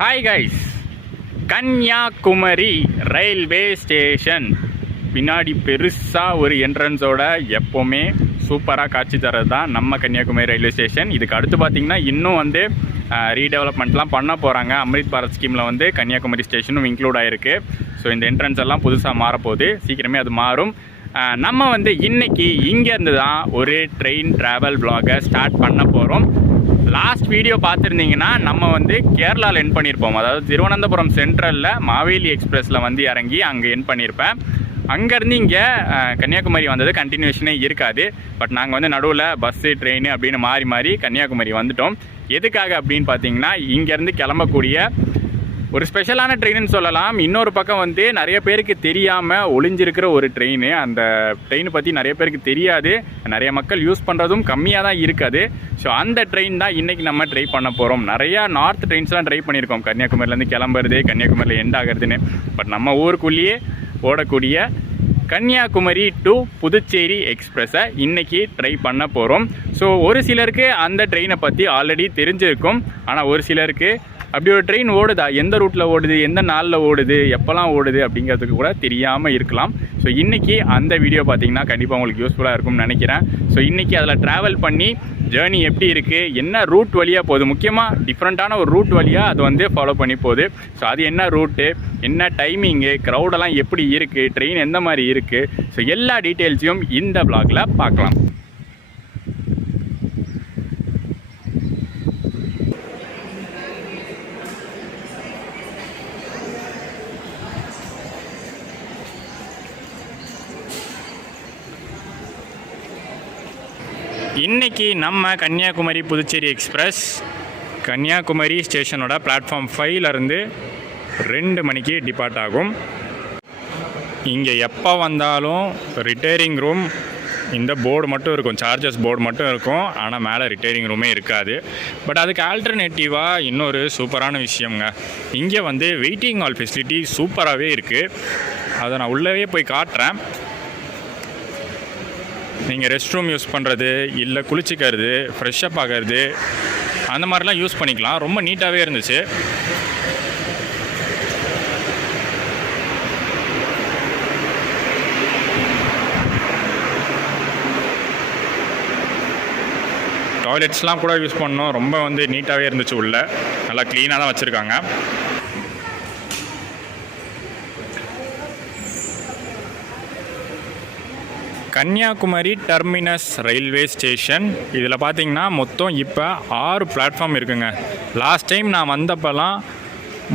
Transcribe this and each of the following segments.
Hi guys, Kanyakumari railway station பின்னாடி பெருசாக ஒரு என்ட்ரன்ஸோட எப்போவுமே சூப்பராக காட்சி தரது தான் நம்ம கன்னியாகுமரி ரயில்வே ஸ்டேஷன். இதுக்கு அடுத்து பார்த்திங்கன்னா இன்னும் வந்து ரீடெவலப்மெண்ட்லாம் பண்ண போகிறாங்க. அம்ரித் பாரத் ஸ்கீமில் வந்து கன்னியாகுமரி ஸ்டேஷனும் இன்க்ளூட் ஆகிருக்கு. ஸோ இந்த என்ட்ரன்ஸ் எல்லாம் புதுசாக மாறப்போகுது, சீக்கிரமே அது மாறும். நம்ம வந்து இன்றைக்கி இங்கேருந்து தான் ஒரு ட்ரெயின் ட்ராவல் வ்ளாகை ஸ்டார்ட் பண்ண போகிறோம். லாஸ்ட் வீடியோ பார்த்துருந்தீங்கன்னா நம்ம வந்து கேரளாவில் என் பண்ணியிருப்போம். அதாவது திருவனந்தபுரம் சென்ட்ரலில் மாவேலி எக்ஸ்பிரஸில் வந்து இறங்கி அங்கே என் பண்ணியிருப்பேன். அங்கேருந்து இங்கே கன்னியாகுமரி வந்தது கண்டினியூஷனே இருக்காது. பட் நாங்கள் வந்து நடுவில் பஸ்ஸு ட்ரெயின் அப்படின்னு மாறி மாறி கன்னியாகுமரி வந்துட்டோம். எதுக்காக அப்படின்னு பார்த்தீங்கன்னா, இங்கேருந்து கிளம்பக்கூடிய ஒரு ஸ்பெஷலான ட்ரெயின்னு சொல்லலாம். இன்னொரு பக்கம் வந்து நிறைய பேருக்கு தெரியாமல் ஒளிஞ்சிருக்கிற ஒரு ட்ரெயின். அந்த ட்ரெயினை பற்றி நிறைய பேருக்கு தெரியாது, நிறைய மக்கள் யூஸ் பண்ணுறதும் கம்மியாக தான் இருக்காது. ஸோ அந்த ட்ரெயின் தான் இன்றைக்கி நம்ம ட்ரை பண்ண போகிறோம். நிறையா நார்த் ட்ரெயின்ஸ்லாம் ட்ரை பண்ணியிருக்கோம், கன்னியாகுமரியிலேருந்து கிளம்புறது, கன்னியாகுமரியில் எண்ட் ஆகிறதுன்னு. பட் நம்ம ஊருக்குள்ளேயே ஓடக்கூடிய கன்னியாகுமரி டு புதுச்சேரி எக்ஸ்பிரஸை இன்றைக்கி ட்ரை பண்ண போகிறோம். ஸோ ஒரு சிலருக்கு அந்த ட்ரெயினை பற்றி ஆல்ரெடி தெரிஞ்சிருக்கும். ஆனால் ஒரு சிலருக்கு அப்படி ஒரு ட்ரெயின் ஓடுதா, எந்த ரூட்டில் ஓடுது, எந்த நாளில் ஓடுது, எப்போல்லாம் ஓடுது அப்படிங்கிறதுக்கு கூட தெரியாமல் இருக்கலாம். ஸோ இன்றைக்கி அந்த வீடியோ பார்த்திங்கன்னா கண்டிப்பாக உங்களுக்கு யூஸ்ஃபுல்லாக இருக்கும்னு நினைக்கிறேன். ஸோ இன்றைக்கி அதில் ட்ராவல் பண்ணி ஜேர்னி எப்படி இருக்குது, என்ன ரூட் வழியாக போகுது, முக்கியமாக டிஃப்ரெண்ட்டான ஒரு ரூட் வழியாக அது வந்து ஃபாலோ பண்ணி போகுது. ஸோ அது என்ன ரூட்டு, என்ன டைமிங்கு, க்ரௌடெல்லாம் எப்படி இருக்குது, ட்ரெயின் எந்த மாதிரி இருக்குது, ஸோ எல்லா டீட்டெயில்ஸையும் இந்த வ்ளாகில் பார்க்கலாம். இன்றைக்கி நம்ம கன்னியாகுமரி புதுச்சேரி எக்ஸ்பிரஸ் கன்னியாகுமரி ஸ்டேஷனோட பிளாட்ஃபார்ம் 5லேருந்து 2 மணிக்கு டிபார்ட் ஆகும். இங்கே எப்போ வந்தாலும் ரிட்டையரிங் ரூம் இந்த போர்டு மட்டும் இருக்கும், சார்ஜஸ் போர்டு மட்டும் இருக்கும். ஆனால் மேலே ரிட்டையரிங் ரூமே இருக்காது. பட் அதுக்கு ஆல்டர்னேட்டிவாக இன்னொரு சூப்பரான விஷயங்க, இங்கே வந்து வெயிட்டிங் ஹால் ஃபெசிலிட்டி சூப்பராகவே இருக்குது. அதை நான் உள்ளவே போய் காட்டுறேன். நீங்கள் ரெஸ்ட் ரூம் யூஸ் பண்ணுறது, இல்லை குளிச்சிக்கிறது, ஃப்ரெஷ்ஷப் ஆகிறது, அந்த மாதிரிலாம் யூஸ் பண்ணிக்கலாம். ரொம்ப நீட்டாகவே இருந்துச்சு. டாய்லெட்ஸ்லாம் கூட யூஸ் பண்ணோம். ரொம்ப வந்து நீட்டாகவே இருந்துச்சு. உள்ள நல்லா க்ளீனாக தான் வச்சுருக்காங்க. Kanyakumari terminus railway station. இதில் பார்த்திங்கன்னா மொத்தம் இப்போ 6 பிளாட்ஃபார்ம் இருக்குங்க. லாஸ்ட் டைம் நான் வந்தப்போலாம்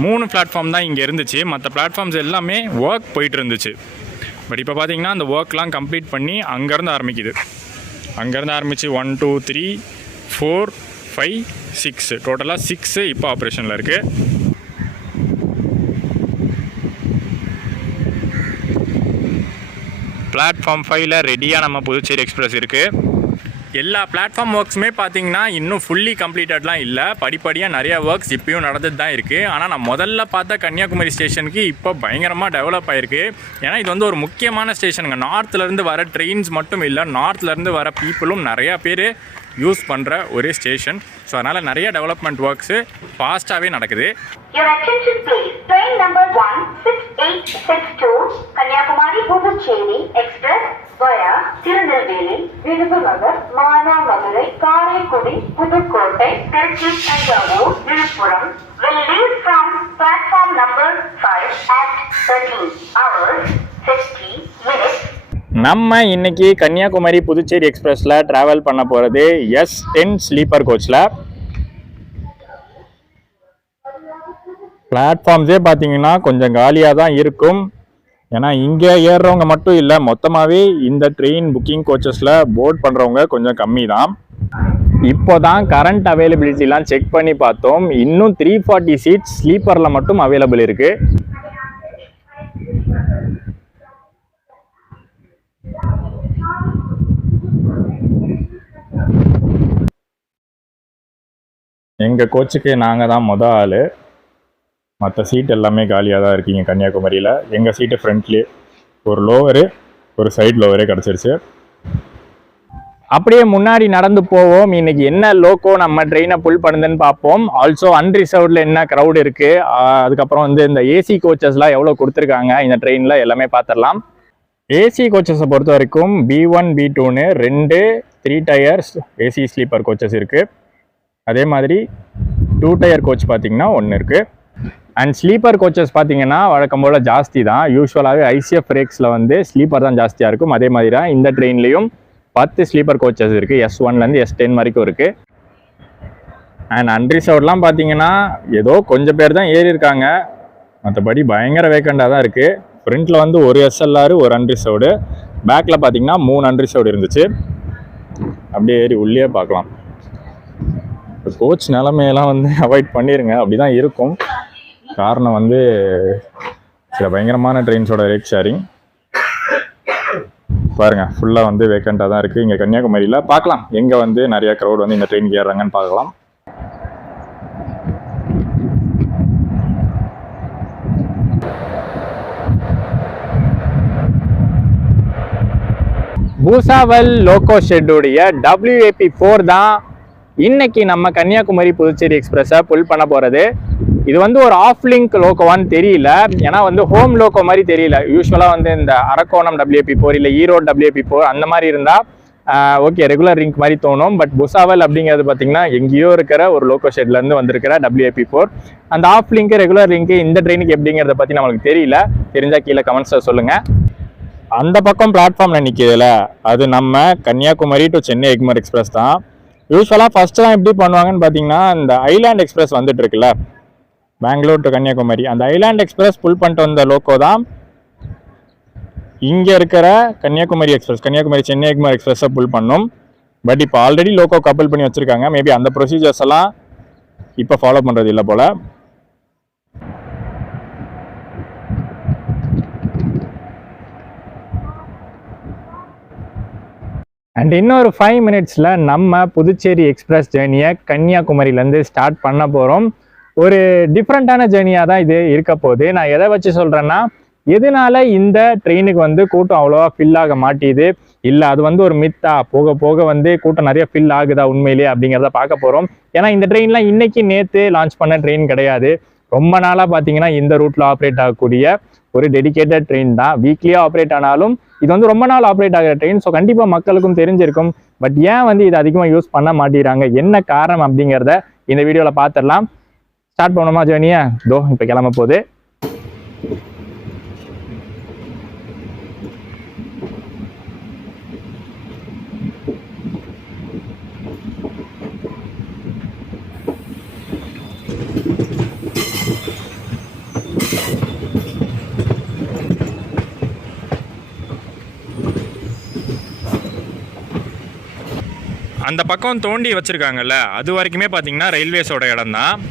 3 பிளாட்ஃபார்ம் தான் இங்கே இருந்துச்சு. மற்ற பிளாட்ஃபார்ம்ஸ் எல்லாமே ஒர்க் போயிட்டு இருந்துச்சு. பட் இப்போ பார்த்திங்கன்னா அந்த ஒர்க்லாம் கம்ப்ளீட் பண்ணி அங்கேருந்து ஆரம்பிக்குது. அங்கேருந்து ஆரம்பித்து 1 2 3 4 5 6 டோட்டலாக 6 இப்போ ஆப்ரேஷனில் இருக்குது. பிளாட்ஃபார்ம் 5ல் ரெடியாக நம்ம புதுச்சேரி எக்ஸ்பிரஸ் இருக்குது. எல்லா பிளாட்ஃபார்ம் ஒர்க்ஸுமே பார்த்திங்கன்னா இன்னும் ஃபுல்லி கம்ப்ளீட்டட்லாம் இல்லை. படிப்படியாக நிறையா ஒர்க்ஸ் இப்போயும் நடந்துட்டு தான் இருக்குது. ஆனால் நான் முதல்ல பார்த்த கன்னியாகுமரி ஸ்டேஷனுக்கு இப்போ பயங்கரமாக டெவலப் ஆகிருக்கு. ஏன்னா இது வந்து ஒரு முக்கியமான ஸ்டேஷனுங்க. நார்த்லேருந்து வர ட்ரெயின்ஸ் மட்டும் இல்லை, நார்த்லேருந்து வர பீப்புளும் நிறையா பேர் யூஸ் பண்ணுற ஒரு ஸ்டேஷன். ஸோ அதனால் நிறைய டெவலப்மெண்ட் ஒர்க்ஸு ஃபாஸ்ட்டாகவே நடக்குது. Your attention please. Train number 16862 Kanyakumari Puducherry Express via Tirunelveli, Virudunagar, Manamadurai, Karaikudi, Pudukkottai, Tirchi, Tanjavur, Viluppuram will leave from platform number 5 at 13 hours 60 minutes. நம்ம இன்றைக்கி கன்னியாகுமரி புதுச்சேரி எக்ஸ்பிரஸில் ட்ராவல் பண்ண போகிறது S10 ஸ்லீப்பர் கோச்சில். பிளாட்ஃபார்ம்ஸே பார்த்திங்கன்னா கொஞ்சம் காலியாக தான் இருக்கும். ஏன்னா இங்கே ஏறுறவங்க மட்டும் இல்லை, மொத்தமாகவே இந்த ட்ரெயின் புக்கிங் கோச்சஸில் போர்ட் பண்ணுறவங்க கொஞ்சம் கம்மி தான். இப்போ தான் கரண்ட் அவைலபிலிட்டிலாம் செக் பண்ணி பார்த்தோம். இன்னும் 340 சீட்ஸ் ஸ்லீப்பரில் மட்டும் அவைலபிள் இருக்குது. எங்கள் கோச்சுக்கு நாங்கள் தான் மொதல் ஆள். மற்ற சீட் எல்லாமே காலியாக தான் இருக்கீங்க கன்னியாகுமரியில். எங்கள் சீட்டு ஃப்ரண்ட்லேயே ஒரு லோவரு, ஒரு சைடு லோவரே கிடச்சிருச்சு. அப்படியே முன்னாடி நடந்து போவோம். இன்னைக்கு என்ன லோக்கோ நம்ம ட்ரெயினை புல் பண்ணுதுன்னு பார்ப்போம். ஆல்சோ அன்ரிசர்வ்டில் என்ன க்ரௌட் இருக்கு, அதுக்கப்புறம் வந்து இந்த ஏசி கோச்சஸ்லாம் எவ்வளோ கொடுத்துருக்காங்க இந்த ட்ரெயினில் எல்லாமே பார்த்துடலாம். ஏசி கோச்சஸை பொறுத்த வரைக்கும் B1 B2ன்னு 2 3 tyres AC sleeper coaches இருக்குது. அதே மாதிரி 2 டயர் கோச் பார்த்தீங்கன்னா 1 இருக்குது. அண்ட் ஸ்லீப்பர் கோச்சஸ் பார்த்தீங்கன்னா வழக்கம் போல் ஜாஸ்தி தான். யூஸ்வலாகவே ICF ரேக்ஸில் வந்து ஸ்லீப்பர் தான் ஜாஸ்தியாக இருக்கும். அதே மாதிரி தான் இந்த ட்ரெயின்லேயும் 10 ஸ்லீப்பர் கோச்சஸ் இருக்குது. S1லேருந்து S10 வரைக்கும் இருக்குது. அண்ட் அன்ரிசர்வ்ட்லாம் பார்த்தீங்கன்னா ஏதோ கொஞ்சம் பேர் தான் ஏறி இருக்காங்க, மற்றபடி பயங்கர வேக்கண்டாக தான் இருக்குது. ஃப்ரண்ட்டில் வந்து ஒரு SLR, ஒரு அன்ரிசர்வ்டு, பேக்கில் பார்த்தீங்கன்னா 3 அன்ரிசர்வ்டு இருந்துச்சு. அப்படியே ஏறி உள்ளே பார்க்கலாம். கோச் நிலமையெல்லாம் வந்து அவாய்ட் பண்ணிடுங்க, அப்படி தான் இருக்கும். காரணம் வந்து சில பயங்கரமான ட்ரெயின்ஸோட ரேட் ஷேரிங். பாருங்கள், ஃபுல்லாக வந்து வேக்கண்ட்டாக தான் இருக்குது இங்கே கன்னியாகுமரியில். பார்க்கலாம் எங்கே வந்து நிறைய க்ரௌட் வந்து இந்த ட்ரெயினுக்கு ஏறுறாங்கன்னு பார்க்கலாம். பூசாவல் லோக்கோ ஷெட்டுடைய WAP4 தான் இன்னைக்கு நம்ம கன்னியாகுமரி புதுச்சேரி எக்ஸ்பிரஸை புல் பண்ண போகிறது. இது வந்து ஒரு ஆஃப் லிங்க் லோக்கோவான்னு தெரியல, ஏன்னா வந்து ஹோம் லோக்கோ மாதிரி தெரியல. யூஸ்வலாக வந்து இந்த அரக்கோணம் WAP4 இல்லை ஈரோடு WAP4 அந்த மாதிரி இருந்தால் ஓகே ரெகுலர் லிங்க் மாதிரி தோணும். பட் பூசாவல் அப்படிங்கிறது பார்த்தீங்கன்னா எங்கேயோ இருக்கிற ஒரு லோக்கோ ஷெட்லேருந்து வந்திருக்கிற WAP4. அந்த ஆஃப் லிங்க் ரெகுலர் லிங்க் இந்த ட்ரெயினுக்கு எப்படிங்கிறத பற்றி நம்மளுக்கு தெரியல. தெரிஞ்சால் கீழே கமெண்ட்ஸில் சொல்லுங்கள். அந்த பக்கம் பிளாட்ஃபார்மில் நிற்கிறதுல அது நம்ம கன்னியாகுமரி டு சென்னை எக்மோர் எக்ஸ்பிரஸ் தான். யூஸ்வலாக ஃபஸ்ட்டுலாம் எப்படி பண்ணுவாங்கன்னு பார்த்தீங்கன்னா, இந்த ஐலாண்ட் எக்ஸ்பிரஸ் வந்துட்டு இருக்குல்ல பெங்களூர் டு கன்னியாகுமரி, அந்த ஐலாண்ட் எக்ஸ்பிரஸ் புல் பண்ணிட்டு வந்த லோக்கோ தான் இங்கே இருக்கிற கன்னியாகுமரி எக்ஸ்பிரஸ், கன்னியாகுமரி சென்னை எக்மோர் எக்ஸ்பிரஸை புல் பண்ணும். பட் இப்போ ஆல்ரெடி லோக்கோ கப்பல் பண்ணி வச்சுருக்காங்க. மேபி அந்த ப்ரொசீஜர்ஸ் எல்லாம் இப்போ ஃபாலோ பண்ணுறது இல்லை போல். அண்ட் இன்னொரு 5 மினிட்ஸில் நம்ம புதுச்சேரி எக்ஸ்பிரஸ் ஜேர்னியை கன்னியாகுமரியிலேருந்து ஸ்டார்ட் பண்ண போகிறோம். ஒரு டிஃப்ரெண்ட்டான ஜேர்னியாக தான் இது இருக்க போகுது. நான் எதை வச்சு சொல்கிறேன்னா, எதனால இந்த ட்ரெயினுக்கு வந்து கூட்டம் அவ்வளோவா ஃபில் ஆக மாட்டேது, இல்லை அது வந்து ஒரு மித்தா, போக போக வந்து கூட்டம் நிறைய ஃபில் ஆகுதா உண்மையிலே அப்படிங்கிறத பார்க்க போகிறோம். ஏன்னா இந்த ட்ரெயின்லாம் இன்னைக்கு நேற்று லான்ச் பண்ண ட்ரெயின் கிடையாது. ரொம்ப நாளாக பார்த்தீங்கன்னா இந்த ரூட்டில் ஆப்ரேட் ஆகக்கூடிய ஒரு டெடிகேட்டட் ட்ரெயின் தான். வீக்லியாக ஆப்ரேட் ஆனாலும் இது வந்து ரொம்ப நாள் ஆப்ரேட் ஆகிற ட்ரெயின். ஸோ கண்டிப்பாக மக்களுக்கும் தெரிஞ்சிருக்கும். பட் ஏன் வந்து இது அதிகமாக யூஸ் பண்ண மாட்டேங்கிறாங்க, என்ன காரணம் அப்படிங்கிறத இந்த வீடியோவில் பார்த்துடலாம். ஸ்டார்ட் பண்ணணுமா ஜேர்னியை? தோ இப்போ கிளம்ப போகுது. அந்த பக்கம் தோண்டி வச்சுருக்காங்கல்ல, அது வரைக்குமே பார்த்தீங்கன்னா ரயில்வேஸோட இடம் தான்.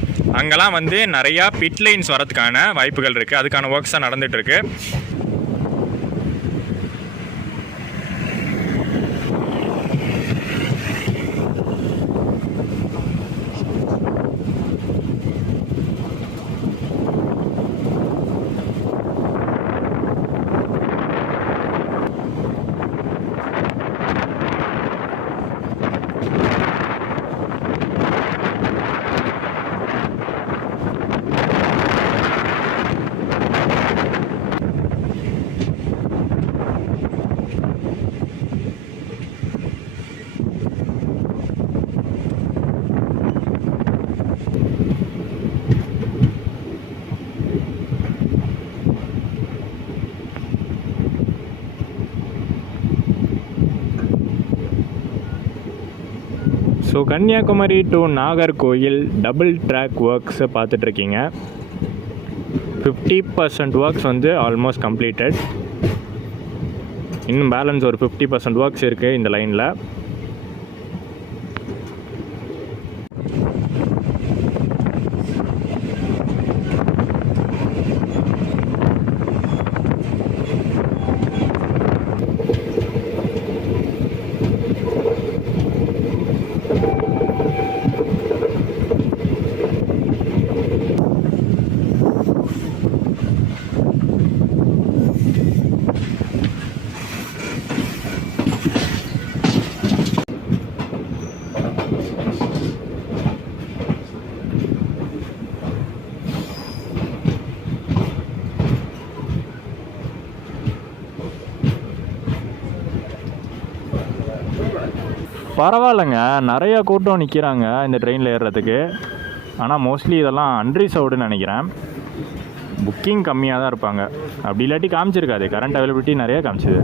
அங்கெல்லாம் வந்து நிறையா பிட் லைன்ஸ் வரதுக்கான வாய்ப்புகள் இருக்குது. அதுக்கான ஒர்க்ஸ் தான் நடந்துகிட்ருக்கு. So Kanyakumari to Nagercoil double track ஒர்க்ஸை பார்த்துட்ருக்கீங்க. 50% ஒர்க்ஸ் வந்து ஆல்மோஸ்ட் கம்ப்ளீட்டட். இன்னும் பேலன்ஸ் ஒரு 50% ஒர்க்ஸ் இருக்குது இந்த லைனில். பரவாயில்லைங்க, நிறையா கூட்டம் நிற்கிறாங்க இந்த ட்ரெயினில் ஏறுறதுக்கு. ஆனால் மோஸ்ட்லி இதெல்லாம் அன்ரிசர்வ்டுன்னு நினைக்கிறேன். புக்கிங் கம்மியாக தான் இருப்பாங்க. அப்படி இல்லாட்டி காமிச்சிருக்காது, கரண்ட் அவைலபிலிட்டி நிறையா காமிச்சிது.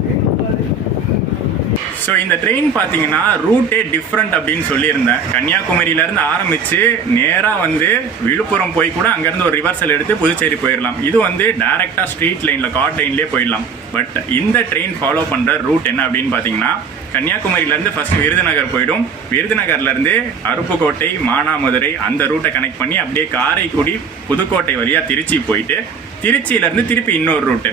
ஸோ இந்த ட்ரெயின் பார்த்தீங்கன்னா ரூட்டே டிஃப்ரெண்ட் அப்படின்னு சொல்லியிருந்தேன். கன்னியாகுமரியிலேருந்து ஆரம்பித்து நேராக வந்து விழுப்புரம் போய் கூட அங்கேருந்து ஒரு ரிவர்சல் எடுத்து புதுச்சேரி போயிடலாம். இது வந்து டைரெக்டாக ஸ்ட்ரீட் லைனில் காட் லைன்லேயே போயிடலாம். பட் இந்த ட்ரெயின் ஃபாலோ பண்ணுற ரூட் என்ன அப்படின்னு பார்த்தீங்கன்னா, கன்னியாகுமரியிலேருந்து ஃபஸ்ட் விருதுநகர் போயிடும். விருதுநகர்லேருந்து அருப்புக்கோட்டை, மானாமதுரை அந்த ரூட்டை கனெக்ட் பண்ணி அப்படியே காரைக்குடி, புதுக்கோட்டை வழியாக திருச்சி போயிட்டு, திருச்சியிலேருந்து திருப்பி இன்னொரு ரூட்டு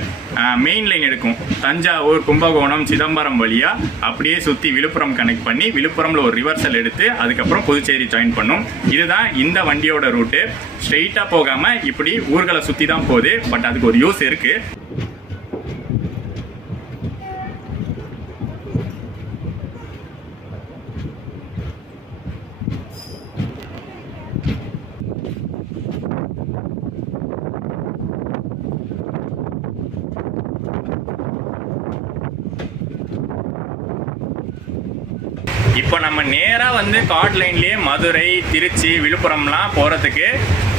மெயின் லைன் எடுக்கும். தஞ்சாவூர், கும்பகோணம், சிதம்பரம் வழியாக அப்படியே சுற்றி விழுப்புரம் கனெக்ட் பண்ணி விழுப்புரமில் ஒரு ரிவர்சல் எடுத்து அதுக்கப்புறம் புதுச்சேரி ஜாயின் பண்ணும். இதுதான் இந்த வண்டியோட ரூட்டு. ஸ்ட்ரெயிட்டாக போகாமல் இப்படி ஊர்களை சுற்றி தான் போகுது. பட் அதுக்கு ஒரு யூஸ் இருக்குது. இப்போ நம்ம நேராக வந்து காட் லைன்லேயே மதுரை, திருச்சி, விழுப்புரம்லாம் போகிறதுக்கு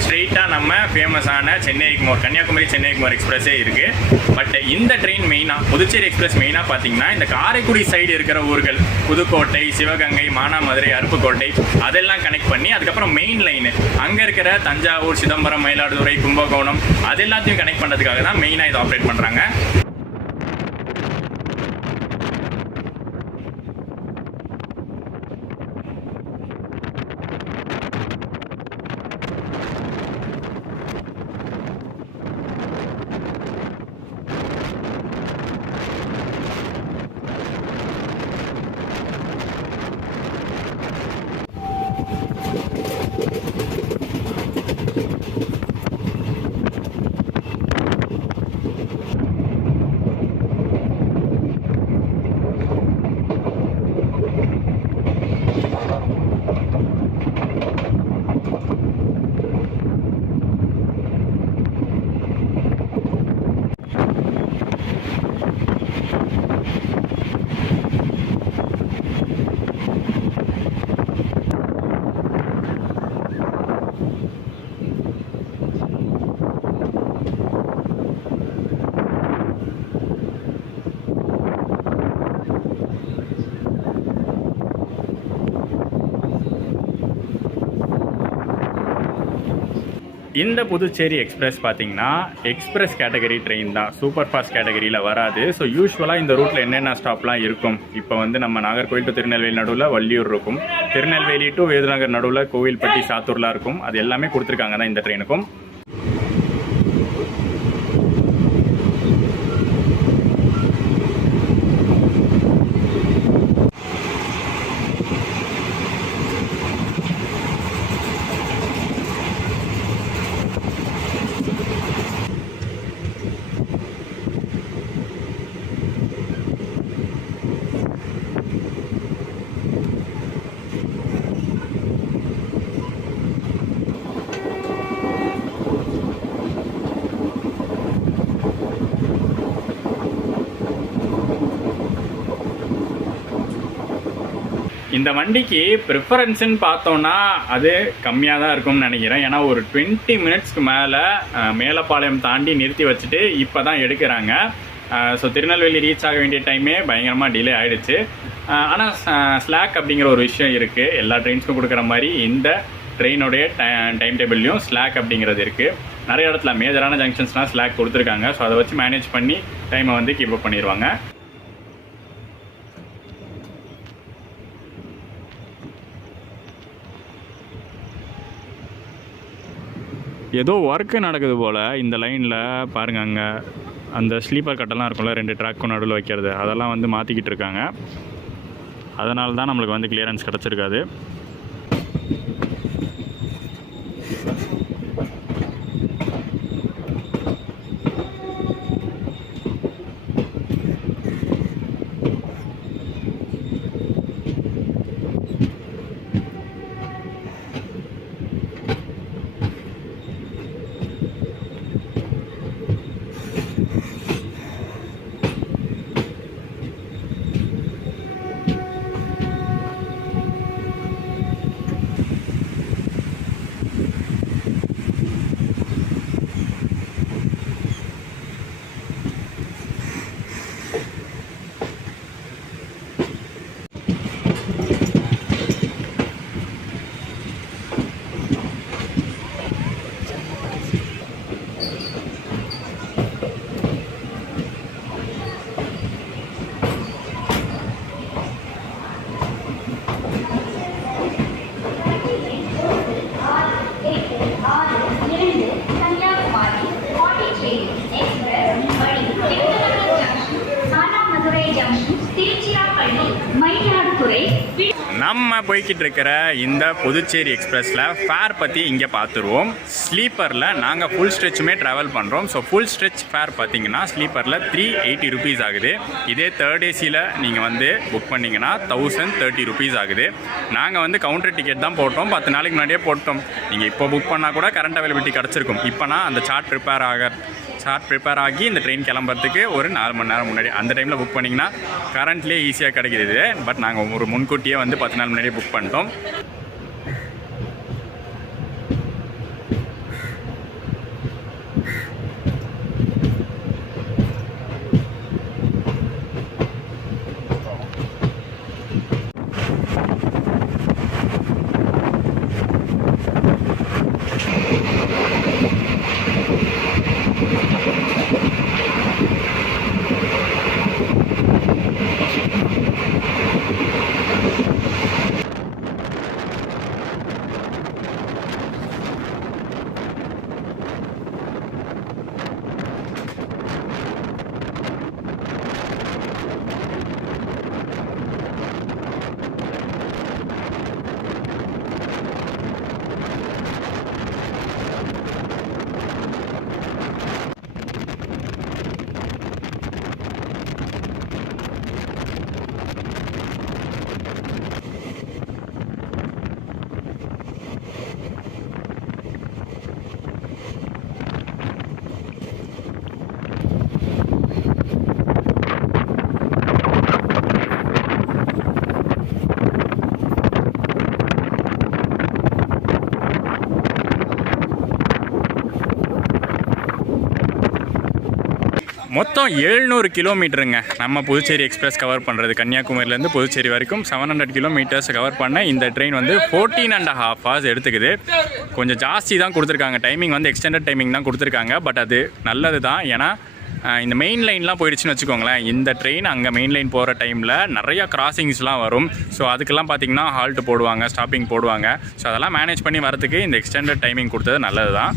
ஸ்ட்ரெயிட்டாக நம்ம ஃபேமஸான சென்னை எக்மோர், கன்னியாகுமரி சென்னை எக்மோர் எக்ஸ்பிரஸே இருக்குது. பட் இந்த ட்ரெயின் மெயினாக புதுச்சேரி எக்ஸ்பிரஸ் மெயினாக பார்த்தீங்கன்னா இந்த காரைக்குடி சைடு இருக்கிற ஊர்கள் புதுக்கோட்டை, சிவகங்கை, மானாமதுரை, அருப்புக்கோட்டை அதெல்லாம் கனெக்ட் பண்ணி அதுக்கப்புறம் மெயின் லைனு அங்கே இருக்கிற தஞ்சாவூர், சிதம்பரம், மயிலாடுதுறை, கும்பகோணம் அது எல்லாத்தையும் கனெக்ட் பண்ணுறதுக்காக தான் மெயினாக இதை ஆப்ரேட் பண்ணுறாங்க. இந்த புதுச்சேரி எக்ஸ்பிரஸ் பார்த்தீங்கன்னா எக்ஸ்பிரஸ் கேட்டகரி ட்ரெயின் தான், சூப்பர் ஃபாஸ்ட் கேட்டகரியில் வராது. ஸோ யூஸ்வலாக இந்த ரூட்டில் என்னென்ன ஸ்டாப்லாம் இருக்கும், இப்போ வந்து நம்ம நாகர்கோவில் டு திருநெல்வேலி நடுவில் வள்ளியூர் இருக்கும், திருநெல்வேலி டு விருதுநகர் நடுவில் கோவில்பட்டி, சாத்தூர்லாம் இருக்கும். அது எல்லாமே கொடுத்துருக்காங்க தான் இந்த ட்ரெயினுக்கும். இந்த வண்டிக்கு ப்ரிஃபரன்ஸுன்னு பார்த்தோன்னா அது கம்மியாக தான் இருக்கும்னு நினைக்கிறேன். ஏன்னா ஒரு 20 மினிட்ஸ்க்கு மேலே மேலப்பாளையம் தாண்டி நிறுத்தி வச்சுட்டு இப்போ தான் எடுக்கிறாங்க. ஸோ திருநெல்வேலி ரீச் ஆக வேண்டிய டைமே பயங்கரமாக டிலே ஆகிடுச்சு. ஆனால் ஸ்லாக் அப்படிங்கிற ஒரு விஷயம் இருக்குது. எல்லா ட்ரெயின்ஸ்க்கும் கொடுக்குற மாதிரி இந்த ட்ரெயினுடைய டைம் டேபிள்லையும் ஸ்லாக் அப்படிங்கிறது இருக்குது. நிறைய இடத்துல மேஜரான ஜங்ஷன்ஸ்லாம் ஸ்லாக் கொடுத்துருக்காங்க. ஸோ அதை வச்சு மேனேஜ் பண்ணி டைமை வந்து கீப் அப் பண்ணிடுவாங்க. ஏதோ ஒர்க்கு நடக்குது போல் இந்த லைனில் பாருங்கள். அங்கே அந்த ஸ்லீப்பர் கட்டெல்லாம் இருக்கும்ல, 2 ட்ராக்கும் நடுவில் வைக்கிறது, அதெல்லாம் வந்து மாற்றிக்கிட்டு இருக்காங்க. அதனால தான் நம்மளுக்கு வந்து கிளியரன்ஸ் கிடச்சிருக்காது. நம்ம போய்கிட்டு இருக்கிற இந்த புதுச்சேரி எக்ஸ்பிரஸில் ஃபேர் பற்றி இங்கே பார்த்துருவோம். ஸ்லீப்பரில் நாங்கள் ஃபுல் ஸ்ட்ரெச்சுமே ட்ராவல் பண்ணுறோம். ஸோ ஃபுல் ஸ்ட்ரெச் ஃபேர் பார்த்தீங்கன்னா ஸ்லீப்பரில் 380 rupees ஆகுது. இதே தேர்ட் ஏசியில் நீங்கள் வந்து புக் பண்ணிங்கன்னா 1030 rupees ஆகுது. நாங்கள் வந்து கவுண்டர் டிக்கெட் தான் போட்டோம், 10 நாளைக்கு முன்னாடியே போட்டோம். நீங்கள் இப்போ புக் பண்ணால் கூட கரண்ட் அவைலபிலிட்டி கிடச்சிருக்கும். இப்போனா அந்த சார்ட் ப்ரிப்பேர் ஆகி இந்த ட்ரெயின் கிளம்புறதுக்கு ஒரு 4 மணி நேரம் முன்னாடி அந்த டைமில் புக் பண்ணிங்கன்னா கரண்ட்லேயே ஈஸியாக கிடைக்கிது. பட் நாங்கள் ஒரு முன்கூட்டியே வந்து 10 நாள் முன்னாடியே புக் பண்ணிட்டோம். மொத்தம் 700 கிலோமீட்டருங்க நம்ம புதுச்சேரி எக்ஸ்பிரஸ் கவர் பண்ணுறது. கன்னியாகுமரியிலேருந்து புதுச்சேரி வரைக்கும் 700 கிலோமீட்டர்ஸ் கவர் பண்ண இந்த ட்ரெயின் வந்து 14.5 hours எடுத்துக்குது. கொஞ்சம் ஜாஸ்தி தான் கொடுத்துருக்காங்க, டைமிங் வந்து எக்ஸ்டெண்டட் டைமிங் தான் கொடுத்துருக்காங்க. பட் அது நல்லது தான். ஏன்னா இந்த மெயின் லைன்லாம் போயிடுச்சுன்னு வச்சுக்கோங்களேன், இந்த ட்ரெயின் அங்கே மெயின் லைன் போகிற டைமில் நிறையா கிராசிங்ஸ்லாம் வரும். ஸோ அதுக்கெல்லாம் பார்த்திங்கன்னா ஹால்ட் போடுவாங்க, ஸ்டாப்பிங் போடுவாங்க. ஸோ அதெல்லாம் மேனேஜ் பண்ணி வரதுக்கு இந்த எக்ஸ்டெண்டட் டைமிங் கொடுத்தது நல்லது தான்.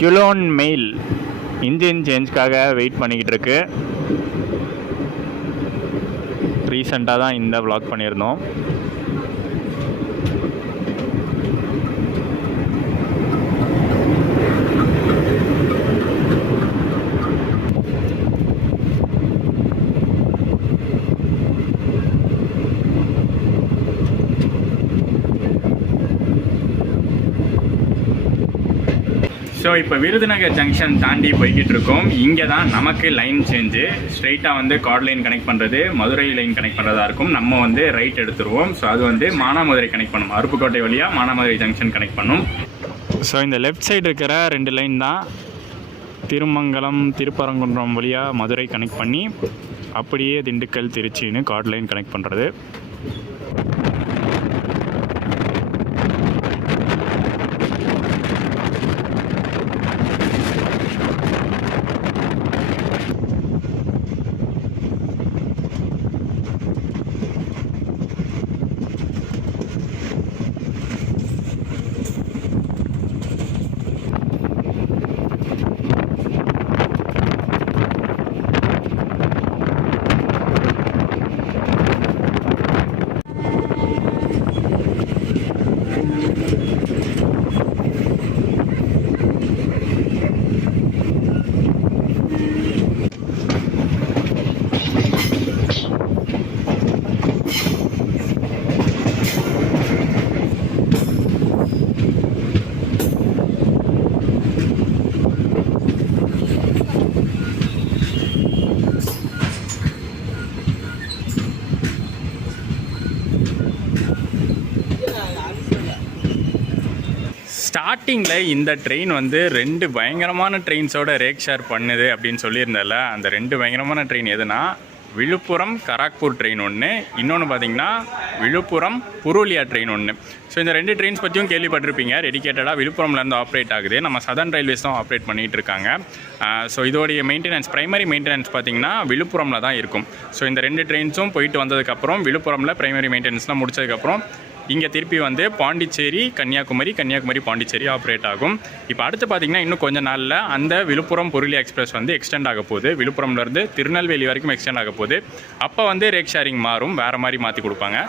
கிலோன் மெயில் இன்ஜின் சேஞ்சுக்காக வெயிட் பண்ணிக்கிட்டு இருக்கு. ரீசெண்டாக தான் இந்த vlog பண்ணியிருந்தோம். ஸோ இப்போ விருதுநகர் ஜங்ஷன் தாண்டி போய்கிட்டு இருக்கோம். இங்கே தான் நமக்கு லைன் சேஞ்சு. ஸ்ட்ரைட்டாக வந்து கார்ட் லைன் கனெக்ட் பண்ணுறது, மதுரை லைன் கனெக்ட் பண்ணுறதா இருக்கும். நம்ம வந்து ரைட் எடுத்துருவோம். ஸோ அது வந்து மானாமதுரை கனெக்ட் பண்ணும், அருப்புக்கோட்டை வழியாக மானாமதுரை ஜங்ஷன் கனெக்ட் பண்ணும். ஸோ இந்த லெஃப்ட் சைடு இருக்கிற 2 லைன் தான் திருமங்கலம் திருப்பரங்குன்றம் வழியாக மதுரை கனெக்ட் பண்ணி அப்படியே திண்டுக்கல் திருச்சின்னு கார்ட் லைன் கனெக்ட் பண்ணுறது. ஸ்டார்டிங்கில் இந்த ட்ரெயின் வந்து 2 பயங்கரமான ட்ரெயின்ஸோட ரேக் ஷேர் பண்ணுது அப்படின்னு சொல்லியிருந்தல, அந்த 2 பயங்கரமான ட்ரெயின் எதுனா விழுப்புரம் கராக்பூர் ட்ரெயின் ஒன்று, இன்னொன்று பார்த்தீங்கன்னா விழுப்புரம் புருலியா ட்ரெயின் ஒன்று. ஸோ இந்த 2 ட்ரெயின்ஸ் பற்றியும் கேள்விப்பட்டிருப்பீங்க. டெடிக்கேட்டடாக விழுப்புரம்லேருந்து ஆப்ரேட் ஆகுது. நம்ம சதர்ன் ரயில்வேஸ் தான் ஆப்ரேட் பண்ணிகிட்டு இருக்காங்க. ஸோ இதோடைய மெயின்டெனன்ஸ், ப்ரைமரி மெயின்டெனன்ஸ் பார்த்திங்கன்னா விழுப்புரமில் தான் இருக்கும். ஸோ இந்த 2 ட்ரெயின்ஸும் போயிட்டு வந்ததுக்கப்புறம் விழுப்புரமில் ப்ரைமரி மெயின்டெனன்ஸ்லாம் முடிச்சதுக்கப்புறம் இங்கே திருப்பி வந்து பாண்டிச்சேரி கன்னியாகுமரி, கன்னியாகுமரி பாண்டிச்சேரி ஆப்ரேட் ஆகும். இப்போ அடுத்து பார்த்திங்கன்னா இன்னும் கொஞ்சம் நாளில் அந்த விழுப்புரம் புருலியா எக்ஸ்பிரஸ் வந்து எக்ஸ்டெண்ட் ஆக போகுது. விழுப்புரம்லேருந்து திருநெல்வேலி வரைக்கும் எக்ஸ்டெண்ட் ஆக போகுது. அப்போ வந்து ரேக் ஷேரிங் மாறும், வேறு மாதிரி மாற்றி கொடுப்பாங்க.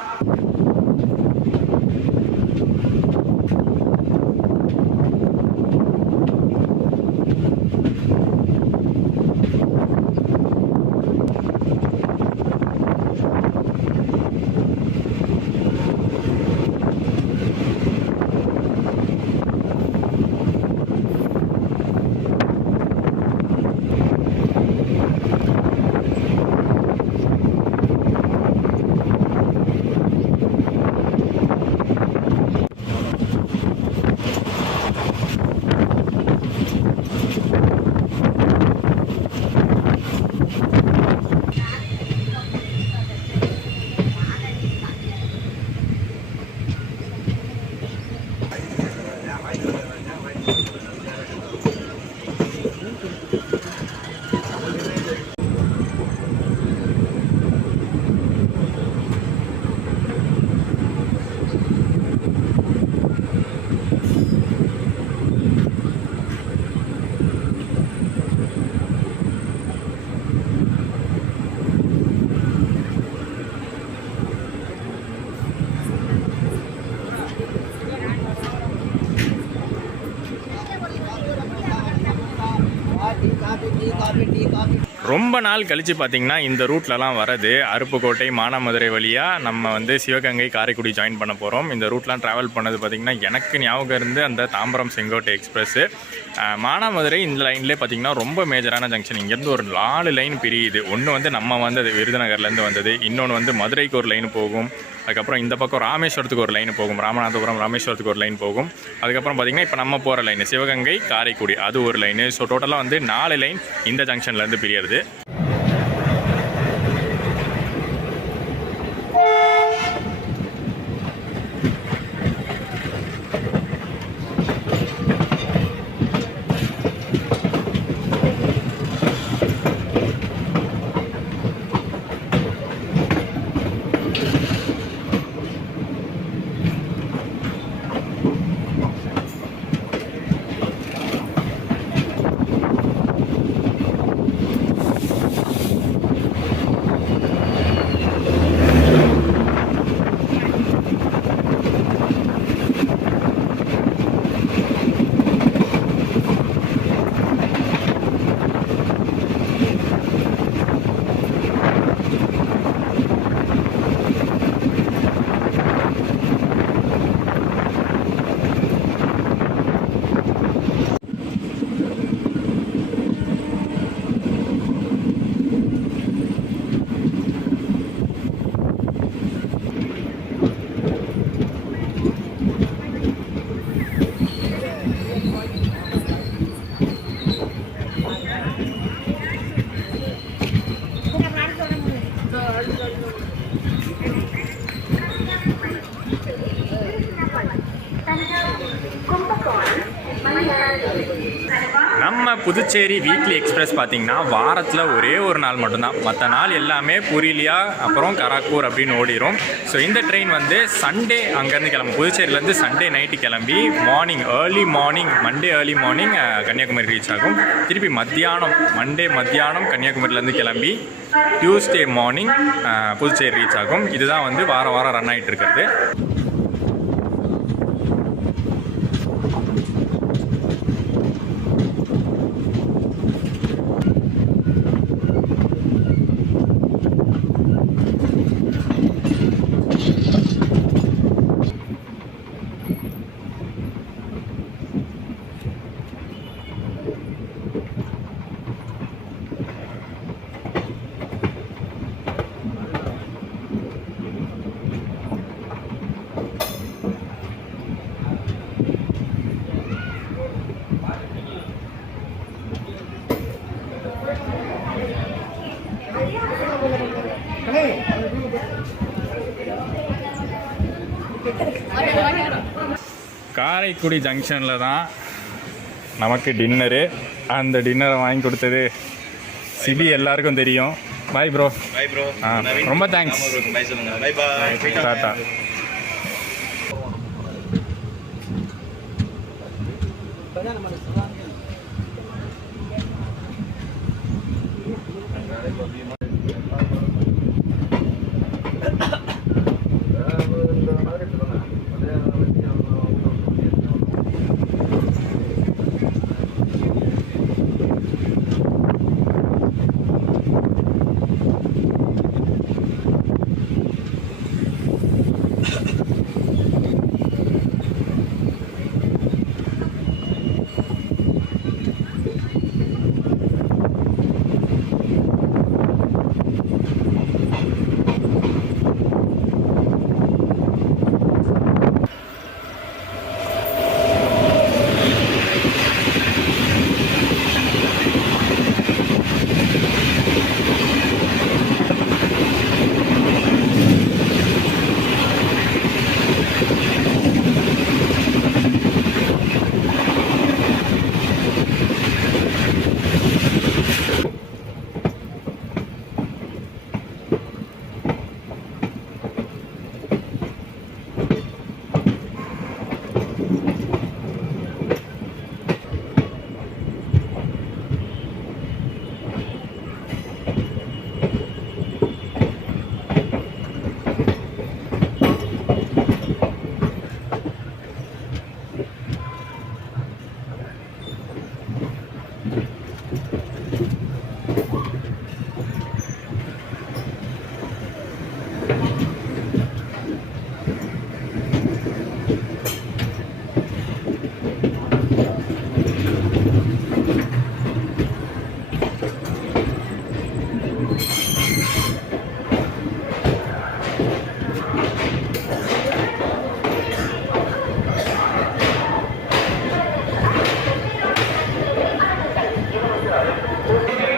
ரொம்ப நாள் கழித்து பார்த்திங்கன்னா இந்த ரூட்லலாம் வரது அருப்புக்கோட்டை மானாமதுரை வழியாக நம்ம வந்து சிவகங்கை காரைக்குடி ஜாயின் பண்ண போகிறோம். இந்த ரூட்லாம் ட்ராவல் பண்ணது பார்த்திங்கன்னா எனக்கு ஞாபகம் இருந்து அந்த தாம்பரம் செங்கோட்டை எக்ஸ்பிரஸ்ஸு. மானாமதுரை இந்த லைன்லேயே பார்த்திங்கன்னா ரொம்ப மேஜரான ஜங்ஷன். இங்கேருந்து ஒரு 4 லைன் பிரியுது. ஒன்று வந்து நம்ம வந்தது விருதுநகர்லேருந்து வந்தது, இன்னொன்று வந்து மதுரைக்கு ஒரு லைன் போகும், அதுக்கப்புறம் இந்த பக்கம் ராமேஸ்வரத்துக்கு ஒரு லைன் போகும், ராமநாதபுரம் ராமேஸ்வரத்துக்கு ஒரு லைன் போகும், அதுக்கப்புறம் பார்த்திங்கன்னா இப்போ நம்ம போகிற லைன் சிவகங்கை காரைக்குடி அது ஒரு லைனு. ஸோ டோட்டலாக வந்து 4 லைன் இந்த ஜங்ஷன்லேருந்து பிரியுது. நம்ம புதுச்சேரி வீக்லி எக்ஸ்பிரஸ் பார்த்திங்கன்னா வாரத்தில் ஒரே ஒரு நாள் மட்டும்தான். மற்ற நாள் எல்லாமே புருலியா அப்புறம் கராக்பூர் அப்படின்னு ஓடிடும். ஸோ இந்த ட்ரெயின் வந்து சண்டே அங்கேருந்து கிளம்பும். புதுச்சேரியிலேருந்து சண்டே நைட்டு கிளம்பி early morning Monday early morning Kanyakumari reach ஆகும். திருப்பி மண்டே மத்தியானம் கன்னியாகுமரியிலேருந்து கிளம்பி டியூஸ்டே மார்னிங் புதுச்சேரி ரீச் ஆகும். இதுதான் வந்து வாரம் ரன் ஆகிட்டு இருக்கிறது. காரைக்குடி ஜங்ஷனில் தான் நமக்கு டின்னரு. அந்த டின்னரை வாங்கி கொடுத்தது சிபி, எல்லாருக்கும் தெரியும். Bye bro. Bye bro. ரொம்ப தேங்க்ஸ். பை சொல்லுங்க. Bye bye. Tata.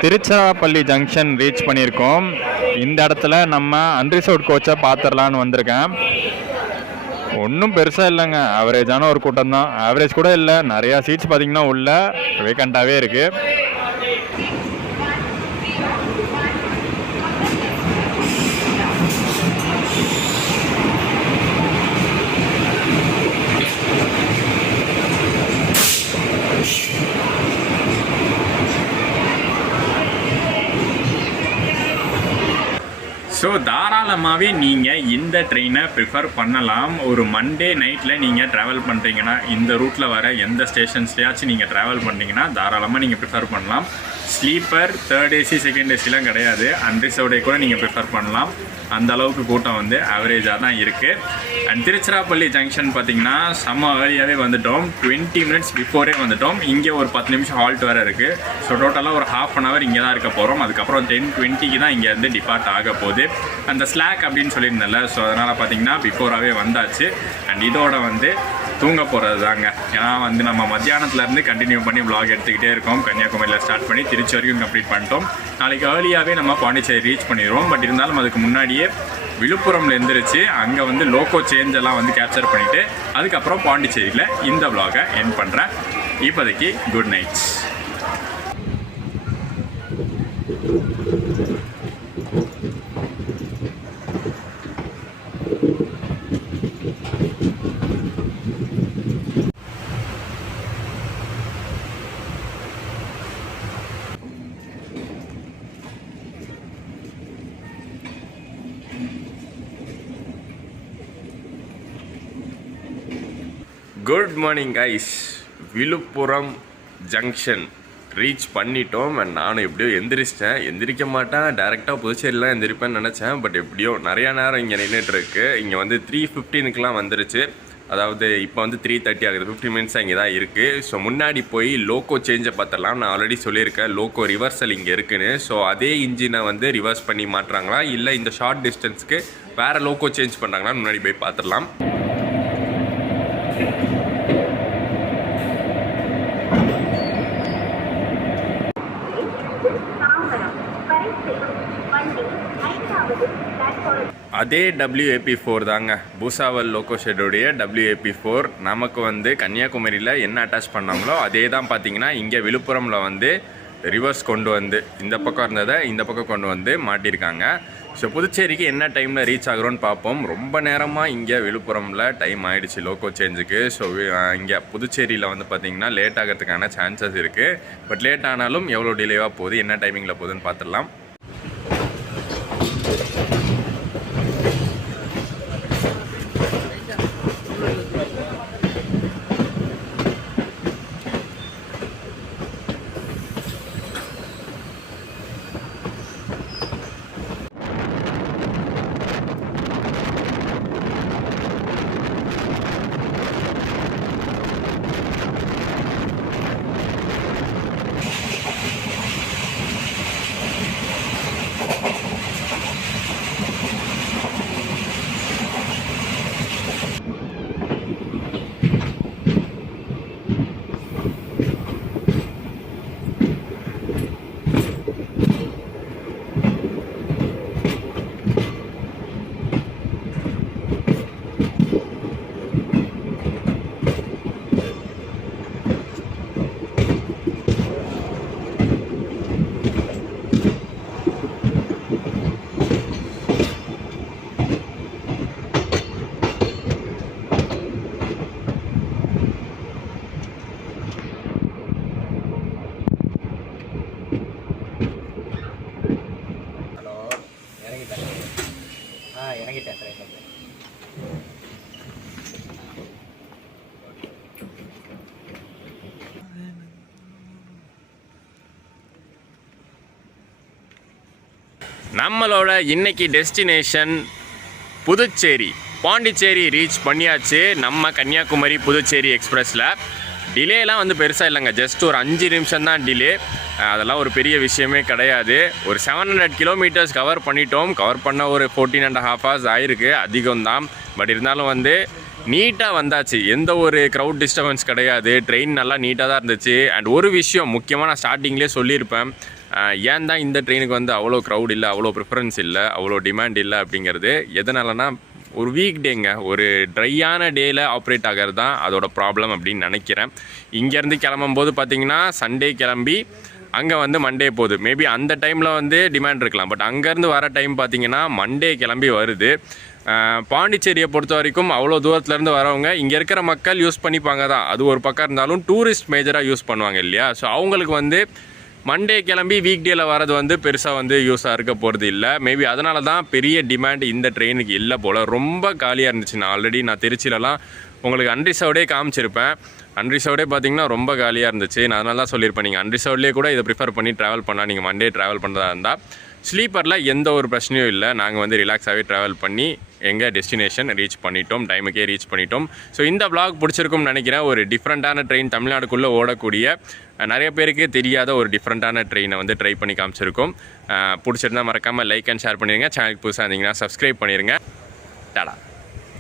Tiruchirappalli junction reach பண்ணியிருக்கோம். இந்த இடத்துல நம்ம அன்ரிசர்வ்ட் கோச்சை பார்த்துடலான்னு வந்திருக்கேன். ஒன்றும் பெருசாக இல்லைங்க, ஆவரேஜான ஒரு கூட்டம் தான். ஆவரேஜ் கூட இல்லை, நிறையா சீட்ஸ் பார்த்திங்கன்னா உள்ள வேக்கண்ட்டாகவே இருக்குது. ஸோ தாராளமாகவே நீங்கள் இந்த ட்ரெயினை ப்ரிஃபர் பண்ணலாம். ஒரு மண்டே நைட்டில் நீங்கள் ட்ராவல் பண்ணுறீங்கன்னா, இந்த ரூட்டில் வர எந்த ஸ்டேஷன்ஸ்லையாச்சும் நீங்கள் ட்ராவல் பண்ணிங்கன்னா தாராளமாக நீங்கள் ப்ரிஃபர் பண்ணலாம். ஸ்லீப்பர், தேர்ட் ஏசி, செகண்ட் ஏசிலாம் கிடையாது. அன்ரிசர்வ்டே கூட நீங்கள் ப்ரிஃபர் பண்ணலாம். அந்த அளவுக்கு கூட்டம் வந்து ஆவரேஜாக தான் இருக்குது. அண்ட் திருச்சிராப்பள்ளி ஜங்ஷன் பார்த்திங்கன்னா செம்ம ஏர்லியாகவே வந்துட்டோம். 20 மினிட்ஸ் பிஃபோரே வந்துட்டோம். இங்கே ஒரு 10 நிமிஷம் ஹால்ட் வேறு இருக்குது. ஸோ டோட்டலாக ஒரு ½ அன் ஹவர் இங்கே தான் இருக்க போகிறோம். அதுக்கப்புறம் 10:20க்கு தான் இங்கேருந்து டிபார்ட் ஆக போகுது. அந்த ஸ்லாக் அப்படின்னு சொல்லியிருந்தேன்ல, ஸோ அதனால் பார்த்திங்கன்னா பிஃபோராகவே வந்தாச்சு. அண்ட் இதோட வந்து தூங்க போகிறது தாங்க. ஏன்னா வந்து நம்ம மத்தியானத்துலேருந்து கண்டினியூ பண்ணி vlog எடுத்துக்கிட்டே இருக்கோம். கன்னியாகுமரியில் ஸ்டார்ட் பண்ணி திருச்சி வரைக்கும் கம்ப்ளீட் பண்ணிட்டோம். நாளைக்கு ஏர்லியாகவே நம்ம பாண்டிச்சேரி ரீச் பண்ணிடுவோம். பட் இருந்தாலும் அதுக்கு முன்னாடியே விழுப்புரம்ல எழுந்திரிச்சு அங்கே வந்து லோக்கோ சேஞ்ச் எல்லாம் வந்து கேப்சர் பண்ணிவிட்டு அதுக்கப்புறம் பாண்டிச்சேரியில் இந்த vlog-ஐ எண்ட் பண்ணுறேன். இப்போதைக்கு good nights. Good morning guys. Villupuram junction reach பண்ணிட்டோம். அண்ட் நானும் எப்படியோ எந்திரிச்சிட்டேன். எந்திரிக்க மாட்டேன், டேரெக்டாக புதுச்சேரிலாம் எந்திரிப்பேன்னு நினச்சேன். பட் எப்படியோ நிறையா நேரம் இங்கே நின்றுட்டுருக்கு. இங்கே வந்து 3:15க்குலாம் வந்துருச்சு. அதாவது இப்போ வந்து 3:30 ஆகுது. 15 மினிட்ஸ் இங்கே தான் இருக்குது. ஸோ முன்னாடி போய் லோக்கோ சேஞ்சை பார்த்துடலாம். நான் ஆல்ரெடி சொல்லியிருக்கேன் லோக்கோ ரிவர்சல் இங்கே இருக்குன்னு. ஸோ அதே இன்ஜினை வந்து ரிவர்ஸ் பண்ணி மாட்டுறாங்களா, இல்லை இந்த ஷார்ட் டிஸ்டன்ஸ்க்கு வேறு லோக்கோ சேஞ்ச் பண்ணுறாங்களா, முன்னாடி போய் பார்த்துடலாம். அதே WAP4 தாங்க, பூசாவல் லோக்கோ ஷெட்டுடைய WAP4 நமக்கு வந்து கன்னியாகுமரியில் என்ன அட்டாச் பண்ணாங்களோ அதே தான் பார்த்தீங்கன்னா இங்கே விழுப்புரமில் வந்து ரிவர்ஸ் கொண்டு வந்து இந்த பக்கம் இருந்ததை இந்த பக்கம் கொண்டு வந்து மாட்டியிருக்காங்க. ஸோ புதுச்சேரிக்கு என்ன டைமில் ரீச் ஆகுறோன்னு பார்ப்போம். ரொம்ப நேரமாக இங்கே விழுப்புரமில் டைம் ஆகிடுச்சு லோக்கோ சேஞ்சுக்கு. ஸோ இங்கே புதுச்சேரியில் வந்து பார்த்திங்கன்னா லேட் ஆகிறதுக்கான சான்சஸ் இருக்குது. பட் லேட் ஆனாலும் எவ்வளோ டிலேவாக போகுது, என்ன டைமிங்கில் போகுதுன்னு பார்த்துடலாம். இறங்கிட்டேன் ட்ரெயின். நம்மளோட இன்னைக்கு டெஸ்டினேஷன் புதுச்சேரி. பாண்டிச்சேரி ரீச் பண்ணியாச்சு நம்ம கன்னியாகுமரி புதுச்சேரி எக்ஸ்பிரஸில். டிலேலாம் வந்து பெருசாக இல்லைங்க, ஜஸ்ட் ஒரு 5 நிமிஷம் தான் டிலே. அதெல்லாம் ஒரு பெரிய விஷயமே கிடையாது. ஒரு 700 கிலோமீட்டர்ஸ் கவர் பண்ணிட்டோம். கவர் பண்ண ஒரு 14.5 hours ஆயிருக்கு, அதிகம்தான். பட் இருந்தாலும் வந்து நீட்டாக வந்தாச்சு, எந்த ஒரு க்ரௌட் டிஸ்டர்பன்ஸ் கிடையாது. ட்ரெயின் நல்லா நீட்டாக தான் இருந்துச்சு. அண்ட் ஒரு விஷயம் முக்கியமாக நான் ஸ்டார்டிங்லேயே சொல்லியிருப்பேன், ஏன் தான் இந்த ட்ரெயினுக்கு வந்து அவ்வளோ க்ரௌட் இல்லை, அவ்வளோ ப்ரிஃபரன்ஸ் இல்லை, அவ்வளோ டிமாண்ட் இல்லை அப்படிங்கிறது. எதனாலனா ஒரு வீக் டேங்க, ஒரு ட்ரையான டேயில் ஆப்ரேட் ஆகிறது தான் அதோட ப்ராப்ளம் அப்படின்னு நினைக்கிறேன். இங்கேருந்து கிளம்பும்போது பார்த்திங்கன்னா சண்டே கிளம்பி அங்கே வந்து மண்டே போகுது. மேபி அந்த டைமில் வந்து டிமாண்ட் இருக்கலாம். பட் அங்கேருந்து வர டைம் பார்த்திங்கன்னா மண்டே கிளம்பி வருது. பாண்டிச்சேரியை பொறுத்த வரைக்கும் அவ்வளோ தூரத்துலேருந்து வரவங்க இங்கே இருக்கிற மக்கள் யூஸ் பண்ணிப்பாங்க தான். அது ஒரு பக்கம் இருந்தாலும் டூரிஸ்ட் மேஜராக யூஸ் பண்ணுவாங்க இல்லையா. ஸோ அவங்களுக்கு வந்து மண்டே கிளம்பி வீக் டேயில் வரது வந்து பெருசாக வந்து யூஸாக இருக்க போகிறது இல்லை. மேபி அதனால தான் பெரிய டிமாண்ட் இந்த ட்ரெயினுக்கு இல்லை போல். ரொம்ப காலியாக இருந்துச்சு. நான் திருச்சியிலலாம் உங்களுக்கு அன்ரிசர்வ்டே காமிச்சிருப்பேன். அன்ரிசர்வ்டே பார்த்தீங்கன்னா ரொம்ப காலியாக இருந்துச்சு. நான் அதனால தான் சொல்லியிருப்பேன், நீங்கள் அன்ரிசர்வ்லேயே கூட இதை ப்ரிஃபர் பண்ணி ட்ராவல் பண்ணால், நீங்கள் மண்டே ட்ராவல் பண்ணுறதா இருந்தால் ஸ்லீப்பரில் எந்த ஒரு பிரச்சனையும் இல்லை. நாங்கள் வந்து ரிலாக்ஸாகவே ட்ராவல் பண்ணி எங்கள் டெஸ்டினேஷன் ரீச் பண்ணிட்டோம், டைமுக்கே ரீச் பண்ணிட்டோம். ஸோ இந்த vlog பிடிச்சிருக்கும்னு நினைக்கிறேன். ஒரு டிஃப்ரெண்ட்டான ட்ரெயின், தமிழ்நாடுக்குள்ளே ஓடக்கூடிய நிறைய பேருக்கு தெரியாத ஒரு டிஃப்ரெண்ட்டான ட்ரெயினை வந்து ட்ரை பண்ணி காமிச்சிருக்கோம். பிடிச்சிருந்தால் மறக்காமல் லைக் அண்ட் ஷேர் பண்ணிடுங்க. சேனலுக்கு புதுசாக இருந்தீங்கன்னா சப்ஸ்கிரைப் பண்ணிடுங்க. டாடா.